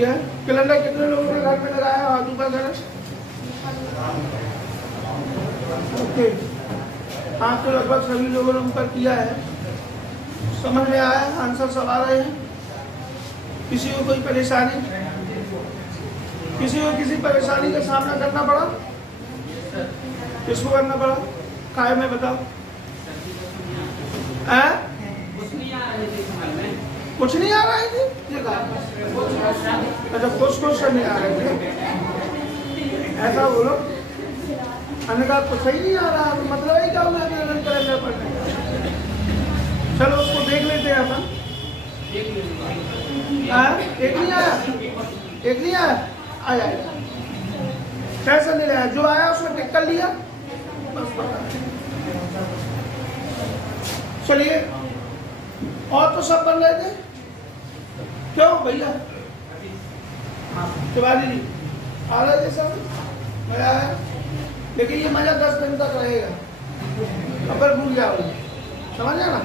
Calendar कितने लोगों ने घर में लगाया आलू का घर? ओके, हाँ तो लगभग सभी लोगों ने ऊपर किया है। समझ में आया? आंसर सब आ रहे हैं? किसी को कोई परेशानी? किसी को किसी परेशानी का सामना करना पड़ा? किसको करना पड़ा? काय में बताओ। कुछ नहीं आ रहा है? अच्छा, कुछ क्वेश्चन नहीं आ रहे थे, ऐसा बोलो। हमने कहा कुछ सही नहीं आ रहा, मतलब ही क्या हुआ? कैलेंडर पढ़ने। चलो उसको देख लेते हैं अपन। एक नहीं आया? एक नहीं आया? आया। कैसा नहीं आया? जो आया उसने टिक कर लिया। चलिए, और तो सब बन रहे थे। क्यों भैया? तिवारी जी आ रहे थे सब, मजा आया। लेकिन ये मजा 10 दिन तक रहेगा, अगर भूल जाओगे। समझ गया ना?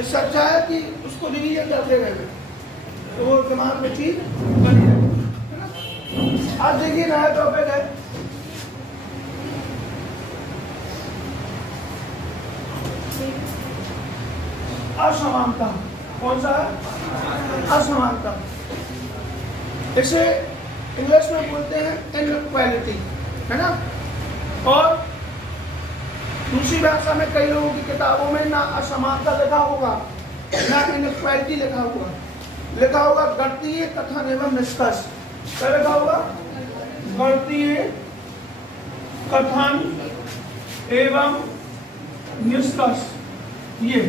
इससे अच्छा है कि उसको रिवीजन करते रहे, तो वो दिमाग में चीज बनी रहे। आज देखिए नया टॉपिक है, असमानता। कौन सा है? असमानता। इसे इंग्लिश में बोलते हैं इनइक्वालिटी, है ना? और दूसरी भाषा में कई लोगों की किताबों में ना असमानता लिखा होगा ना इनइक्वालिटी लिखा होगा, लिखा होगा गणितीय कथन एवं निष्कर्ष। क्या लिखा होगा? गणितीय कथन एवं निष्कर्ष। ये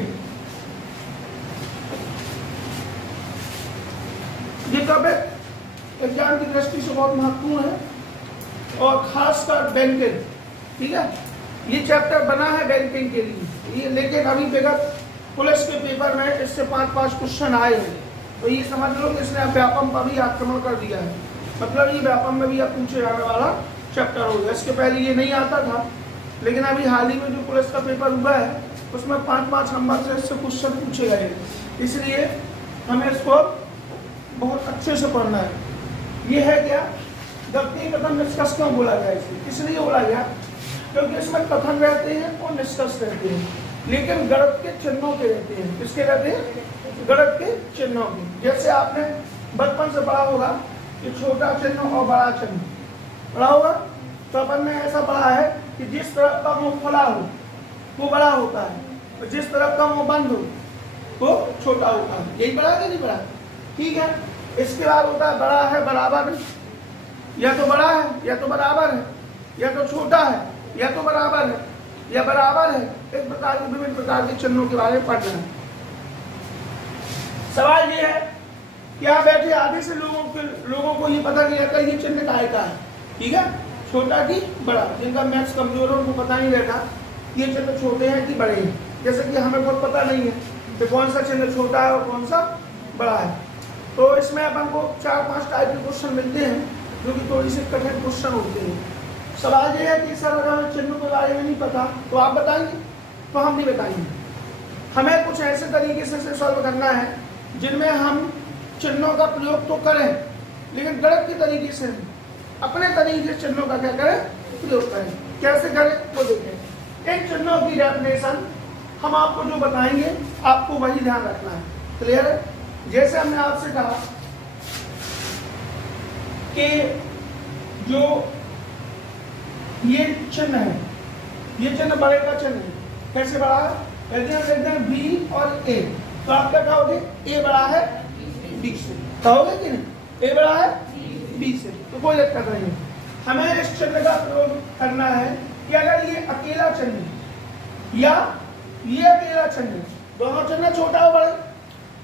टॉपिक एग्जाम की दृष्टि से बहुत महत्वपूर्ण है, और खासकर बैंकिंग। ठीक है, ये चैप्टर बना है बैंकिंग के लिए ये, लेकिन अभी विगत पुलिस के पेपर में इससे 5 क्वेश्चन आए हैं, तो ये समझ लो कि इसने व्यापम पर भी आक्रमण कर दिया है। मतलब ये व्यापम में भी अब पूछे जाने वाला चैप्टर हो गया। इसके पहले ये नहीं आता था, लेकिन अभी हाल ही में जो पुलिस का पेपर हुआ है उसमें 5 नंबर से इससे क्वेश्चन पूछे गए, इसलिए हमें इसको बहुत अच्छे से पढ़ना है। ये है क्या? गणितीय कथन निष्कर्ष क्यों बोला गया? इसलिए बोला गया क्योंकि इसमें कथन रहते हैं और निष्कर्ष रहते हैं, लेकिन गणित के चिन्हों के रहते हैं। किसके रहते हैं? गणित के चिन्हों के। जैसे आपने बचपन से पढ़ा होगा कि छोटा चिन्ह और बड़ा चिन्ह पढ़ा होगा, तो अपन ने ऐसा पढ़ा है कि जिस तरफ का मुंह खुला हो वो बड़ा होता है, और जिस तरफ का मुंह बंद हो वो छोटा होता है। यही पढ़ा है कि नहीं पढ़ा? ठीक है, इसके बाद होता है बड़ा है बराबर, या तो बड़ा है या तो बराबर है, या तो छोटा है या तो बराबर है, या बराबर है। इस प्रकार के विभिन्न प्रकार के चिन्हों के बारे में पढ़ रहे हैं। सवाल ये है कि यहाँ बैठे आधे से लोगों को ये पता नहीं रहता ये चिन्ह काय का है। ठीक है, छोटा कि बड़ा। जिनका मैथ्स कमजोर है उनको पता नहीं रहता ये चिन्ह छोटे हैं कि बड़े हैं। जैसे कि हमें बहुत पता नहीं है कि कौन सा चिन्ह छोटा है और कौन सा बड़ा है। तो इसमें अपन को 4-5 टाइप के क्वेश्चन मिलते हैं, जो कि थोड़ी सी कठिन क्वेश्चन होते हैं। सवाल ये है कि सर अगर चिन्ह के बारे में नहीं पता तो आप बताएंगे, तो हम नहीं बताएंगे। हमें कुछ ऐसे तरीके से सॉल्व करना है जिनमें हम चिन्हों का प्रयोग तो करें, लेकिन गणित के तरीके से अपने तरीके से चिन्हों का क्या करें? प्रयोग करें। कैसे करें वो देखें। इन चिन्हों की डेफिनेशन हम आपको जो बताएंगे आपको वही ध्यान रखना है। क्लियर है? जैसे हमने आपसे कहा कि जो ये चिन्ह है, ये चिन्ह बड़े का चिन्ह है। कैसे बड़ा है? कहते हैं बी और ए, तो आप क्या कहोगे? ए बड़ा है बी से, कहोगे कि नहीं? ए बड़ा है बी से, तो कोई दिक्कत नहीं है। हमें इस चिन्ह का प्रयोग करना है कि अगर ये अकेला चिन्ह या ये अकेला चिन्ह, दोनों चिन्ह छोटा और बड़ा,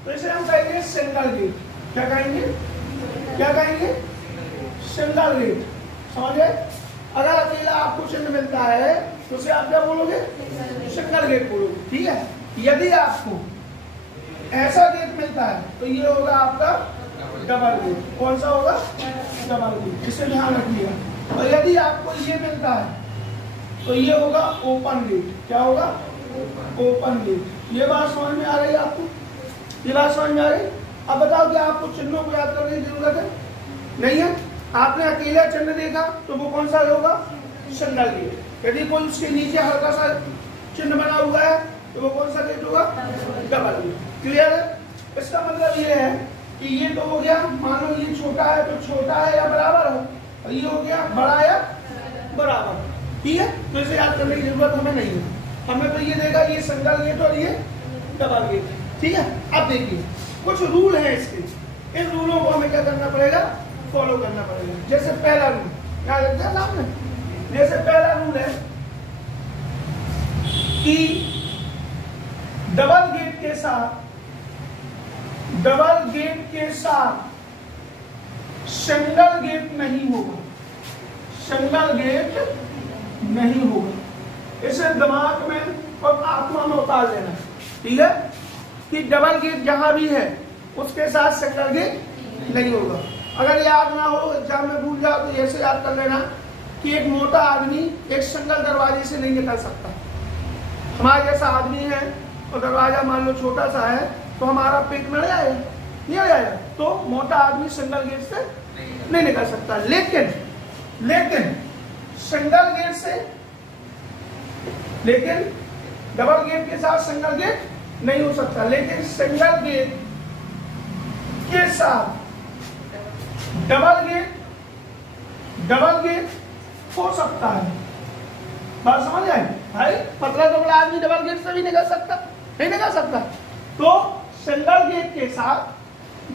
तो इसे हम कहेंगे सिंगल गेट। क्या कहेंगे? क्या कहेंगे? Single gate. समझे? अगर अकेला आपको चिन्ह मिलता है तो उसे आप क्या बोलोगे? सिंगल गेट बोलोगे। ठीक है, यदि आपको ऐसा गेट मिलता है तो ये होगा आपका डबल गेट। कौन सा होगा? Double gate. इसे ध्यान रखिएगा। और यदि आपको ये मिलता है तो ये होगा ओपन गेट। क्या होगा? Open gate. ये बात समझ में आ रही है आपको? ये बात समझ में आ रही? अब बताओ कि आपको चिन्हों को याद करने की जरूरत है? नहीं है। आपने अकेला चिन्ह देखा तो वो कौन सा होगा, सिंगल गेट। यदि कोई उसके नीचे हल्का सा चिन्ह बना हुआ है तो वो कौन सा गेट होगा, डबल गेट। क्लियर है। इसका मतलब ये है कि ये तो हो गया, मान लो ये छोटा है तो छोटा है या बराबर है, और ये हो गया बड़ा या बराबर। ठीक है, तो इसे याद करने की जरूरत हमें नहीं है। हमें तो ये देगा ये सिंगल गेट और ये डबल गेट। ठीक है, अब देखिए कुछ रूल है इसके, इन रूलों को हमें क्या करना पड़ेगा, फॉलो करना पड़ेगा। जैसे पहला रूल क्या लगता है सामने, जैसे पहला रूल है कि डबल गेट के साथ सिंगल गेट नहीं होगा, सिंगल गेट नहीं होगा। इसे दिमाग में और आत्मा में उतार लेना। ठीक है, कि डबल गेट जहां भी है उसके साथ सिंगल गेट नहीं होगा। अगर याद ना हो, एग्जाम में भूल जाओ तो ऐसे याद कर लेना कि एक मोटा आदमी एक सिंगल दरवाजे से नहीं निकल सकता। हमारा जैसा आदमी है और दरवाजा मान लो छोटा सा है तो हमारा पेट में आएगा, नहीं आएगा। तो मोटा आदमी सिंगल गेट से नहीं निकल सकता। लेकिन सिंगल गेट से, लेकिन डबल गेट के साथ सिंगल गेट नहीं हो सकता। लेकिन सिंगल गेट के साथ डबल गेट हो सकता है। बात समझ आई भाई? पतला दुबला आदमी डबल गेट से भी निकल सकता, नहीं निकल सकता। तो सिंगल गेट के साथ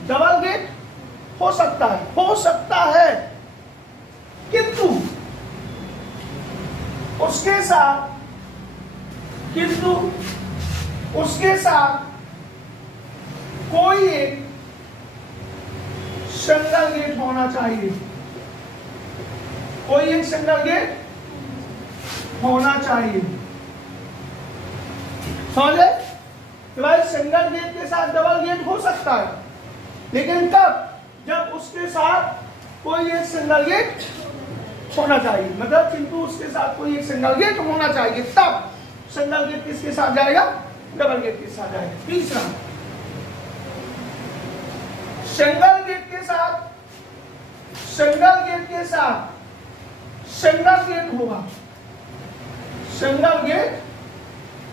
डबल गेट हो सकता है, किंतु उसके साथ कोई एक सिंगल गेट होना चाहिए, कोई एक सिंगल गेट होना चाहिए। समझे कि भाई सिंगल गेट के साथ डबल गेट हो सकता है, लेकिन कब, जब उसके साथ कोई एक सिंगल गेट होना चाहिए। मतलब किंतु उसके साथ कोई एक सिंगल गेट होना चाहिए, तब सिंगल गेट किसके साथ जाएगा, डबल गेट के साथ जाएगा। तीसरा, सिंगल गेट के साथ सिंगल गेट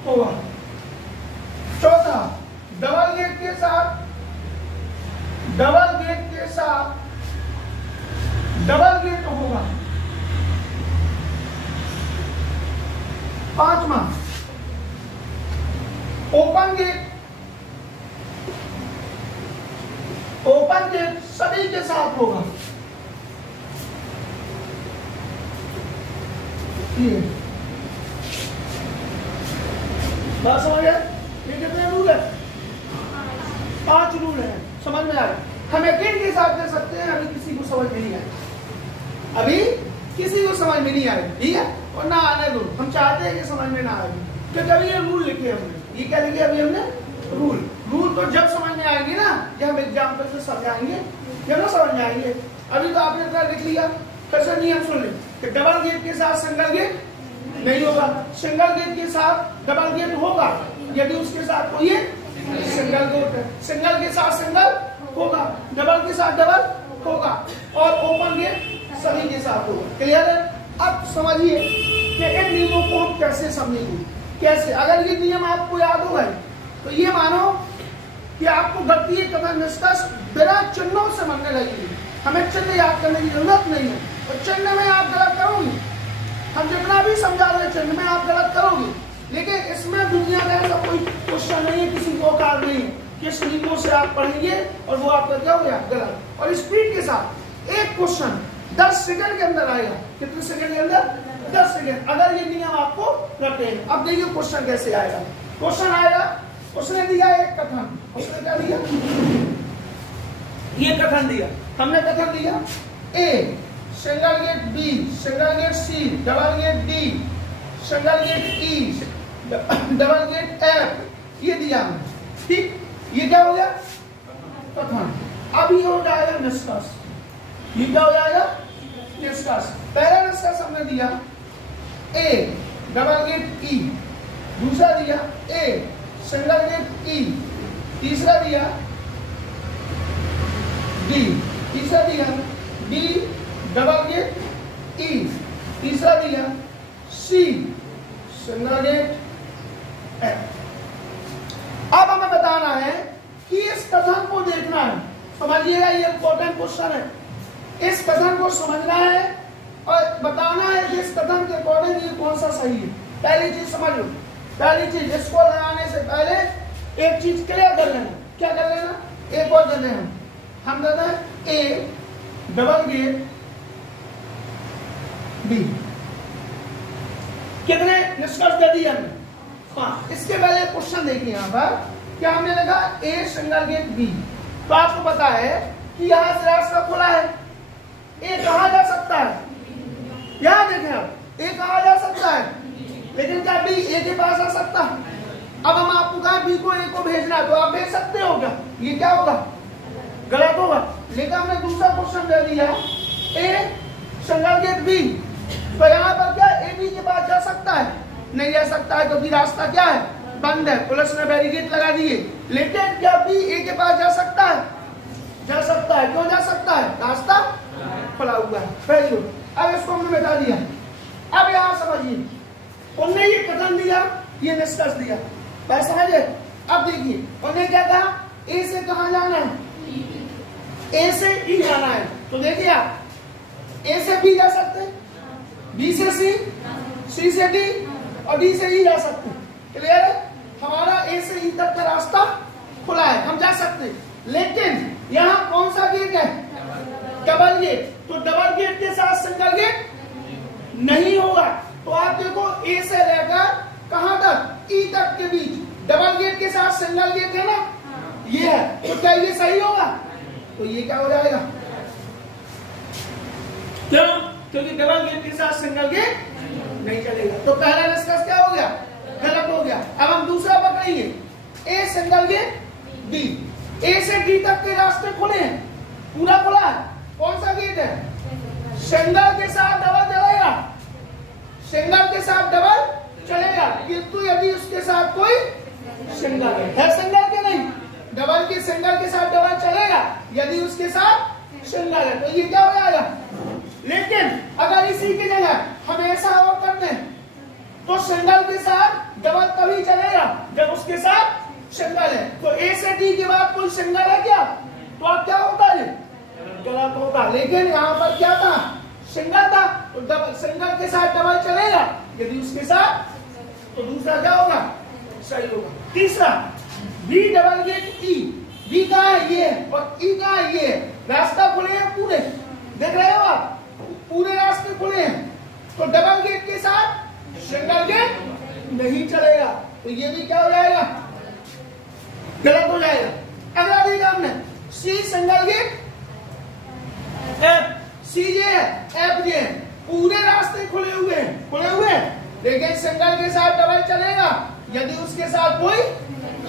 होगा। चौथा, डबल गेट के साथ डबल गेट होगा। पांचवा, ओपन गेट सभी के साथ होगा। बात समझ गए? ये कितने रूल है? 5 रूल है। समझ में आ रहा है? हम यकीन के साथ दे सकते हैं, अभी किसी को समझ में नहीं आया, अभी किसी को समझ में नहीं आया। ठीक है, और ना आने दो, हम चाहते हैं कि समझ में ना आए। क्योंकि अभी ये रूल लिखे हमने, ये क्या लिखे अभी हमने, रूल तो जब समझ में आएंगे ना, जब हम एग्जाम्पल से समझाएंगे, जब ना समझ में आएंगे। अभी तो आपने इतना लिख लिया, कैसे नियम सुन ले कि डबल गेट के साथ सिंगल गेट नहीं होगा, सिंगल गेट के साथ डबल गेट होगा यदि उसके साथ कोई सिंगल गेट है, सिंगल के साथ सिंगल होगा, डबल के साथ डबल होगा, और ओपन गेट सभी के साथ होगा। क्लियर है? अब समझिए कि इन नियमों को हम कैसे समझेंगे, कैसे। अगर ये नियम आपको याद हो गए तो ये मानो कि आपको गणितीय कथन निष्कर्ष बिना चिन्हों से बनने लगेगी। हमें चिन्ह याद करने की जरूरत नहीं है, और चिन्ह में आप गलत करोगे, हम जितना भी समझा रहे चिन्ह में आप गलत करोगे। लेकिन इसमें दुनिया का ऐसा कोई क्वेश्चन नहीं है, किसी को औकात नहीं है कि तरीकों से आप पढ़ेंगे और वो आपका क्या हो गया, गलत। और स्पीड के साथ एक क्वेश्चन 10 सेकंड के अंदर आएगा। कितने सेकंड के अंदर? 10 सेकंड। अगर ये नियम आपको रटे। अब देखिए क्वेश्चन कैसे आएगा। क्वेश्चन आएगा, उसने दिया एक कथन, उसने क्या दिया, ये कथन दिया, हमने कथन दिया A, single gate B, single gate C, double gate D, single gate E, double gate F, ये दिया हमने। ठीक, ये क्या हो गया, कथन। अब ये हो जाएगा निष्कर्ष। ये क्या हो जाएगा, निष्कर्ष। पहला निष्कर्ष हमने दिया ए, डबल गेट ई, दूसरा दिया ए, सिंगल गेट ई, तीसरा दिया डी, तीसरा दिया डी डबल गेट ई, तीसरा दिया सी सिंगल गेट एफ। अब हमें बताना है कि इस कथन को देखना है, समझिएगा ये इंपॉर्टेंट क्वेश्चन है। इस कथन को समझना है और बताना है कि इस कथन के अकॉर्डिंग ये कौन सा सही है। पहली चीज समझ लो, पहली चीज इसको लगाने से पहले एक चीज क्लियर कर लेना। क्या कर लेना? एक और देते हैं हम देते हैं ए डबल गेट बी। कितने निष्कर्ष दे दिए हमने? हाँ, इसके पहले क्वेश्चन देखिए यहाँ पर क्या हमने लिखा ए सिंगल गेट बी। तो आपको पता है कि यहां से रास्ता खुला है, ए कहां जा सकता है? यहां देखें आप, ए कहां जा सकता है? लेकिन क्या बी ए के पास आ सकता है? अब हम आपको कहा बी को ए को भेजना, तो आप भेज सकते हो क्या? ये क्या होगा? गलत होगा। लेकिन हमने दूसरा क्वेश्चन दे दिया ए सिंगल गेट बी, तो यहाँ पर क्या ए बी के पास जा सकता है? नहीं जा सकता है, क्योंकि रास्ता क्या है? बंद है, पुलिस ने बैरिकेड लगा दिए। लेकिन क्या बी ए के पास जा सकता है? जा सकता है। क्यों जा सकता है? रास्ता खुला हुआ है। पहली बात, अब इसको हमने बता दिया। अब यहां समझिए, उनने ये कथन दिया, ये निष्कर्ष दिया, बात समझे? अब देखिए उन्होंने क्या कहा, ए से कहां जाना है? ए से ई जाना है। तो देखिए आप, ए से बी जा सकते हैं, बी से सी, सी से डी और डी से ई जा सकते हैं। क्लियर है? हमारा ए से ई तक का रास्ता खुला है, हम जा सकते हैं। लेकिन यहाँ कौन सा गेट है? Double gate. तो डबल गेट के साथ सिंगल गेट नहीं होगा। तो आप देखो ए से लेकर कहां तक? ई तक के बीच डबल गेट के साथ सिंगल गेट है ना, ये है। तो क्या ये सही होगा? तो ये क्या हो जाएगा? क्यों? क्योंकि डबल गेट के साथ सिंगल गेट नहीं चलेगा। तो पहला निष्कर्ष क्या हो गया? गलत हो गया। अब हम दूसरा पकड़ेंगे, ए सिंगल गेट बी। ए से डी तक के रास्ते खुले हैं, पूरा खुला है। कौन सा गेट है? सिंगल के साथ डबल चलेगा, सिंगल के साथ डबल चलेगा, किंतु यदि उसके साथ कोई सिंगल है, सिंगल के नहीं, डबल के सिंगल के साथ डबल चलेगा यदि उसके साथ सिंगल है। तो ये क्या हो जाएगा? लेकिन अगर इसी की जगह हम ऐसा और कर दें तो सिंगल के साथ डबल तभी चलेगा जब उसके साथ सिंगल है। तो ए से डी के बाद कोई सिंगल है क्या? तो अब क्या होता है? गलत होगा। लेकिन यहाँ पर क्या था? सिंगल था, तो डबल सिंगल के साथ डबल चलेगा यदि उसके साथ, तो दूसरा क्या होगा? सही होगा। तीसरा, बी डबल गेट ई। बी कहाँ है? ये है। और ई कहाँ है? ये है। रास्ता खुले हैं पूरे, देख रहे हो आप, पूरे रास्ते खुले हैं। तो डबल गेट के साथ सिंगल गेट नहीं चलेगा। तो ये भी क्या हो जाएगा? गलत हो जाएगा। अगला देखा हमने सी सिंगल गेट एफ। सी जे है, एफ जे है, पूरे रास्ते खुले हुए हैं, खुले हुए हैं, लेकिन सिंगल के साथ डबल चलेगा यदि उसके साथ कोई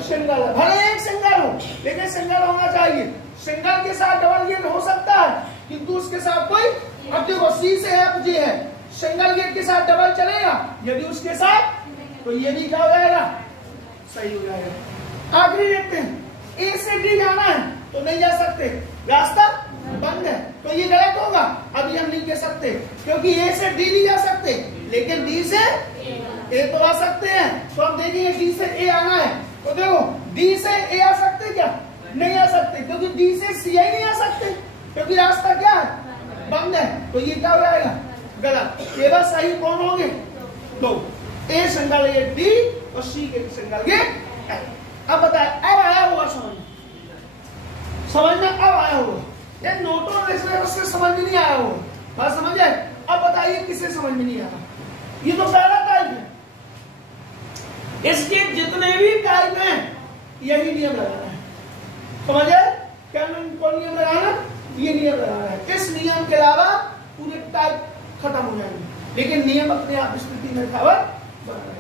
सिंगल है। भले एक सिंगल हो, लेकिन सिंगल होना चाहिए। सिंगल के साथ डबल गेट हो सकता है किंतु उसके साथ कोई, अब देखो सी से एफ जे है, सिंगल गेट के साथ डबल चलेगा यदि उसके साथ, तो ये भी क्या हो जाएगा? सही हो जाएगा। आखिरी देखते हैं, ए से डी जाना है तो नहीं जा सकते, रास्ता बंद है, तो ये गलत होगा। अभी हम नहीं कह सकते क्योंकि ए से डी नहीं जा सकते, लेकिन डी से ए तो आ सकते हैं। तो हम देखेंगे डी से ए आना है, तो देखो डी से ए आ सकते क्या? नहीं आ सकते, क्योंकि डी से सी आई नहीं आ सकते, क्योंकि रास्ता क्या है? बंद है। तो ये क्या हो जाएगा? गलत। केवल सही कौन होंगे? दो, ए सिंगल गेट डी और सी के सिंगल गेट एफ। अब बताए, अब आया होगा समझ में अब आया होगा। ये नोटों में से समझ में नहीं आया होगा, बात समझ आए? अब बताइए किसे समझ में नहीं आया? ये तो पहला टाइप है, इसके जितने भी टाइप हैं यही नियम लगाना है। समझे? क्या कौन नियम लगाना? ये नियम लगाना है। इस नियम के अलावा पूरे टाइप खत्म हो जाएंगे, लेकिन नियम अपने आप स्थिति में खबर बना